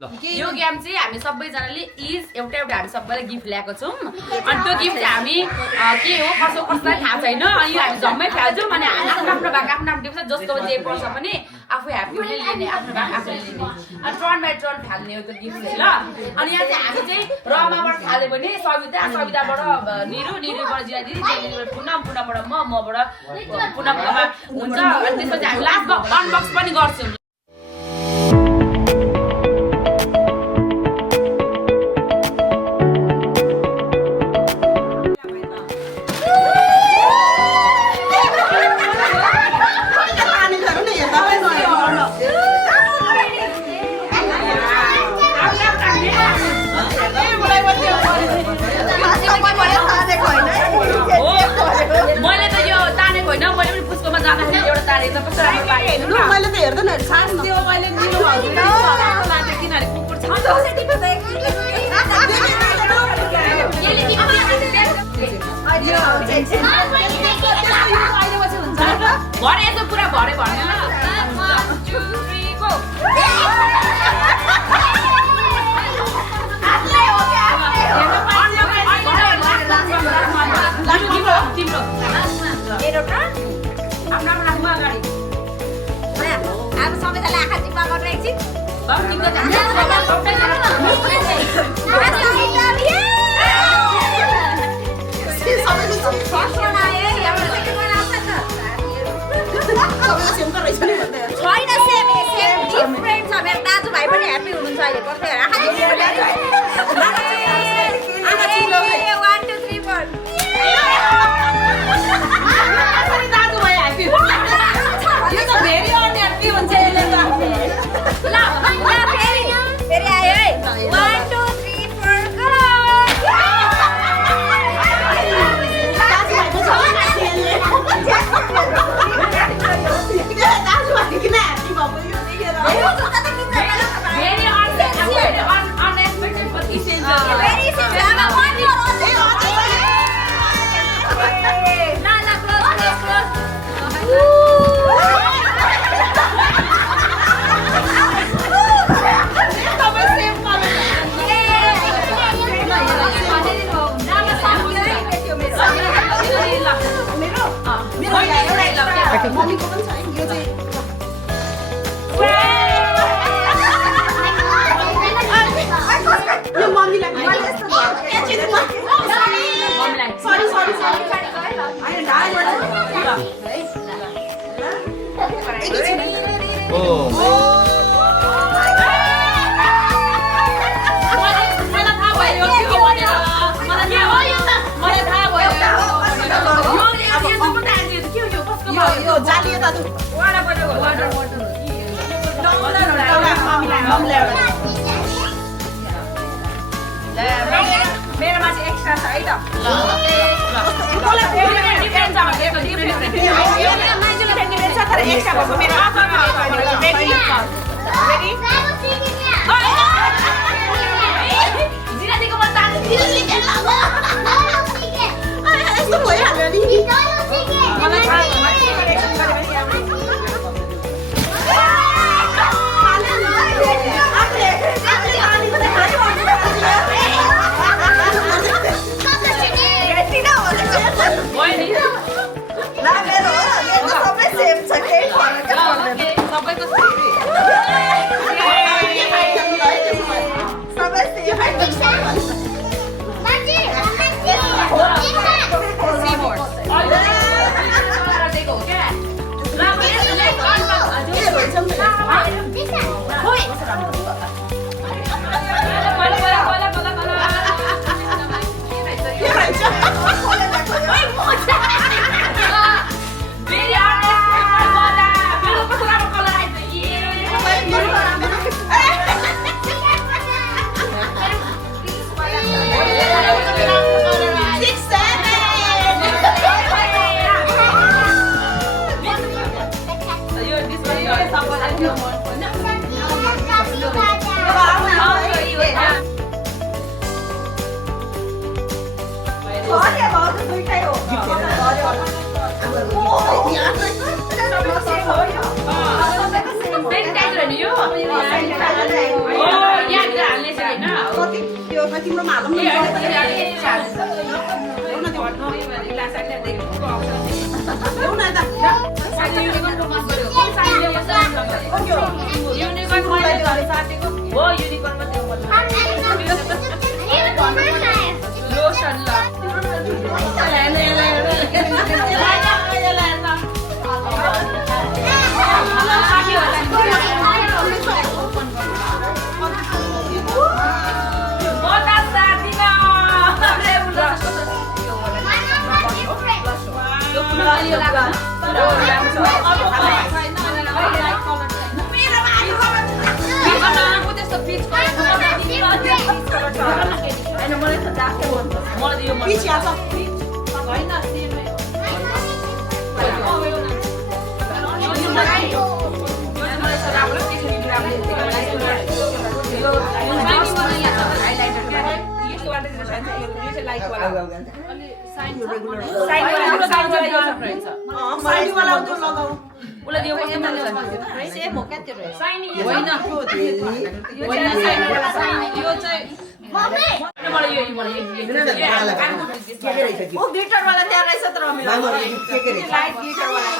यो गेम चाहिँ हामी सबैजनाले इज एउटा एउटा हामी सबैले गिफ्ट ल्याएको छौँ अनि त्यो गिफ्ट चाहिँ हामी के हो कसो कसलाई थाहा छैन अनि यो हामी जम्मै फ्याल्छौँ अनि आफ्नो आफ्नो भाग आफ्नो आफ्नो टिप्स जस्तो जे पर्छ पनि आफू ह्याप्पी हुने लिने आफ्नो भाग आफूले लिने अनि टर्न बाई टर्न फाल्ने हो त्यो गिफ्ट चाहिँ ल अनि यहाँ चाहिँ हामी चाहिँ रमाबाट थाल्यो भने सविताबाट निरु निरुबाट जिया दिदी जियाबाट पुनमबाट मबाट पुनममा हुन्छ अनि त्यसपछि हामी लास्टमा अनबक्स पनि गर्छौँ मैले त यो तानेको होइन मैले पनि पुष्पमा जाँदाखेरि एउटा तानेको कस्तो राम्रो लाग्यो मैले त हेर्दैन सास त्यो मैले दिनु लाग्यो किनभने कुकुर छ भरे यसो पुरा भरे भन्ने अब सबैजनाले आँखा चिप्पा गरेर एकछिन छैन सेम डिफरेन्ट छ मेरो दाजुभाइ पनि ह्याप्पी हुनुहुन्छ अहिले कस्तो फेरि आयो है 1 2 3 4 मम्मीको पनि छ यो चाहिँ यो मम्मीलाई सरी यो जालियो दाजु मेरोमा चाहिँ एक्स्ट्रा छ है त तर एक्स्ट्रा भएको मेरो यस्तो भइहाल्यो नि मलाई थाहा Big day, you. Oh, yeah. तिम्रोमा हालौँ न ल्याउ न यता पिच यहाँ छ साइडवाला त्यो लगाऊ उसलाई दियो कस्तो मन छ सेम हो क्या त्यो साइनी होइन यो चाहिँ मलाई यो ओ ग्लिटरवाला त्यहाँ रहेछ त रमेश लाइट ग्लिटरवाला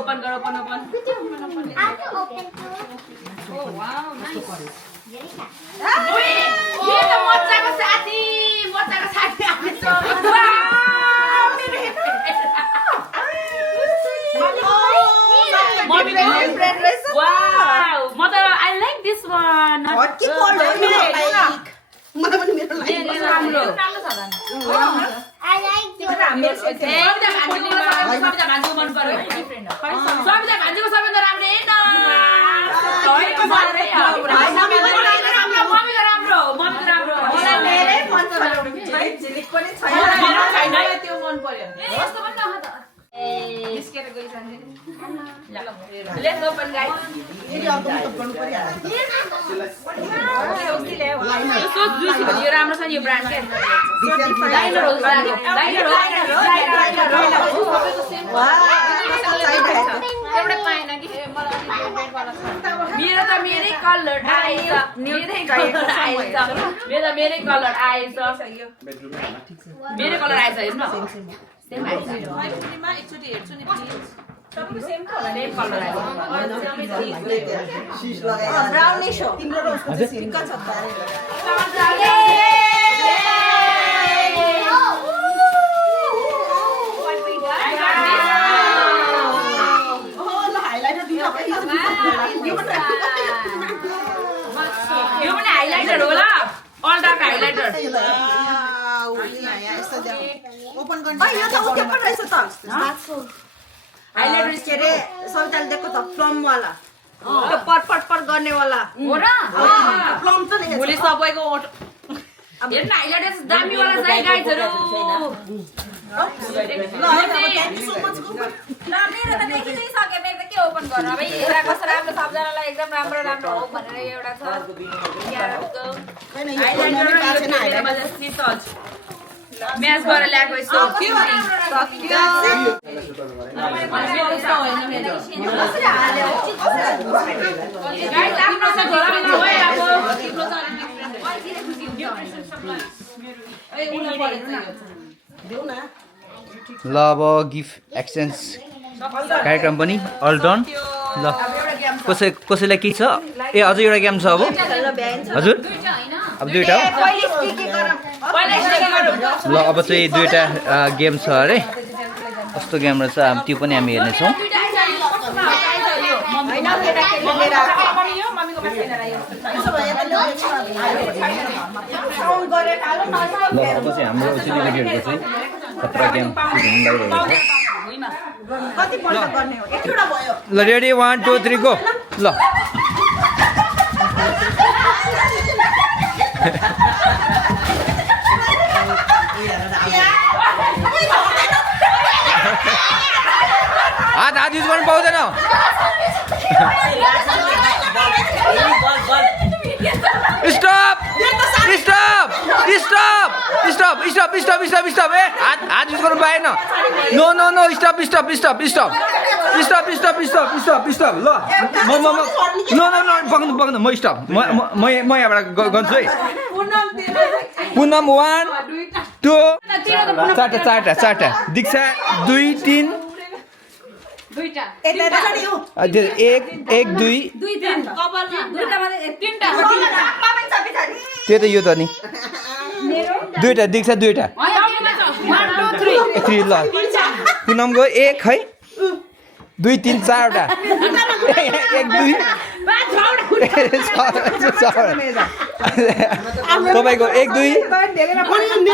ओपन गर ओपन ओपन ओ वाउ नाइस यो त मज्जाको साथी आउँछ वाउ म त आई लाइक दिस वान के कोल्ड हो मेरो लाइक मलाई पनि मेरो लाइक राम्रो राम्रो छ त I like your सबिता भान्जीको मन पर्यो सबिता भान्जीको सबैभन्दा राम्रो हेर्न मम्मीको राम्रो मलाई मेरै मन पर्यो झिलिक पनि छैन त्यो मन पर्यो यस्तो पनि नख त बिस्केर गइसक्यो लेट्स ओपन गाइस फेरि अर्को मेकअप गर्नु परिहाल्यो सो जुसी भन्ने यो राम्रो छ नि यो ब्रान्ड के लाइनर हो लाइनर एउटा पाएन कि मेरो त मेरै कलर आएछ मेरै कलर आएछ मेरै कलर आएछ मेरो कलर आएछ हेर्नु सेम आएछ एकचोटि हेर्छु नि प्लिज सेम कलर आएछ ब्राउनिश हो तिम्रो र उसको चाहिँ सिरिका छ त यो पनि हाइलाइटर होला अल डार्क हाइलाइटर ओपन यो त उते पनि रहेछ त हाइलाइटर के रे सबिताले दिएको त प्लमवाला त्यो पट गर्नेवाला हो र प्लम त लेखेको भोलि सबैको हेर्न हाइलाइटर दामी वाला चाहिँ गाइजहरु ल मेरो त देखिनै सके मेरो त के ओपन गर्न अब एउटा कस्तो राम्रो सबजनालाई एकदम राम्रो राम्रो हो भनेर एउटा छ क्यारको म्याच गरेर ल्याएको यस्तो गाइस आफ्नो छ घरमा गए देऊ न ल अब गिफ्ट एक्सचेन्ज कार्यक्रम पनि अल डन ल कसैलाई के छ ए अझै एउटा गेम छ अब हजुर अब दुईवटा हो ल अब चाहिँ दुईवटा गेम छ अरे कस्तो गेम रहेछ त्यो पनि हामी हेर्नेछौँ ल अब चाहिँ हाम्रो सिलिगुडीहरूको चाहिँ खतरा गेम भइरहेको छ ल रेडी 1 2 3 गो ल हात युज गर्नु पाउँदैन stop stop stop stop stop stop stop stop stop ए हात युज गर्नु पाएन no no no stop stop stop stop stop stop stop stop stop ल म नो नो नो पक्नु पक्नु म स्टप म यहाँबाट गर्छु है पुनम 1 2 चारवटा दीक्षा 2 3 दुईटा एक दुई त्यो त यो त नि दुईटा दीक्षा दुईटा 3 ल पुनमको 1 है 2 3 4वटा 1 2 तपाईँको 1 2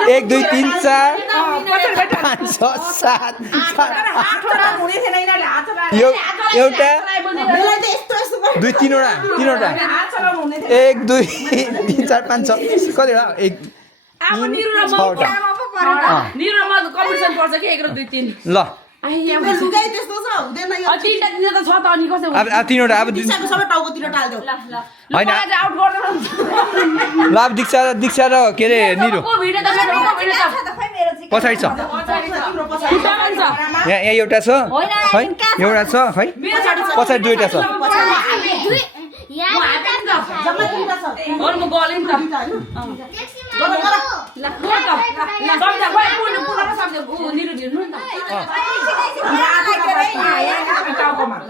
1 2 3 4 5 6 7 यो एउटा 2 3वटा 1 2 3 4 5 6 कतिवटा 1 कम्पिटिसन पर्छ कि 1 र 2 3 ल अब तिनवटा अब होइन ल अब दीक्षा र के अरे निरो पछाडि छ यहाँ एउटा छ है एउटा छ है पछाडि दुईवटा छ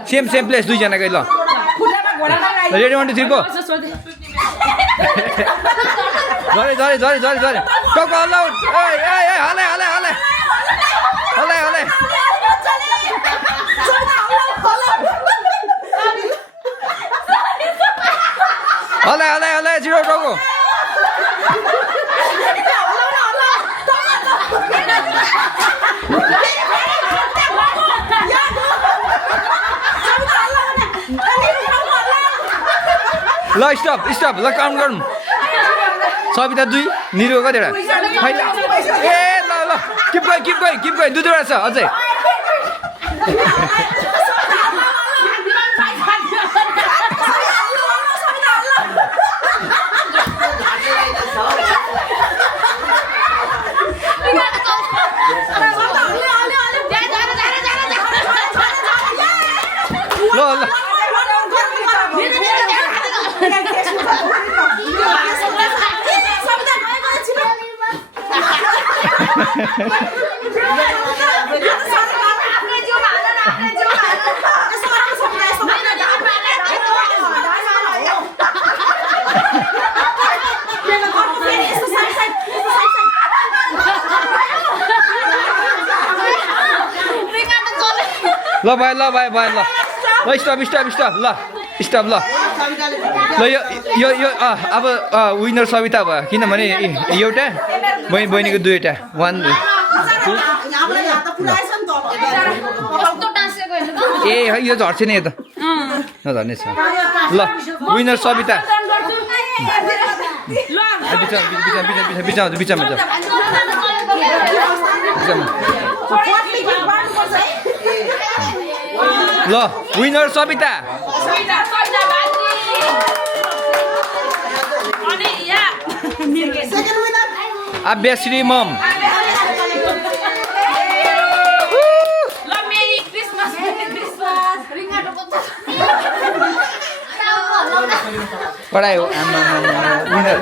सेम प्लेस दुईजनाकै ल रेडी 1 2 3 गो झरे टक्क हल्ला हले हले छिटो टक्क ल स्टप ल काउन्ट गरौँ सबिता 2 निरो कतिवटा ए ल किप going दुईवटा छ अझै ल ल भाइ ल स्टप ल यो अब विनर सविता भयो किनभने एउटा बहिनीको दुईवटा 1 ए है यो झर्छ नि यता नझर्ने छ ल विनर सविता बिचमा ल विनर सविता अभ्याश्री मम पढाइ हो विनर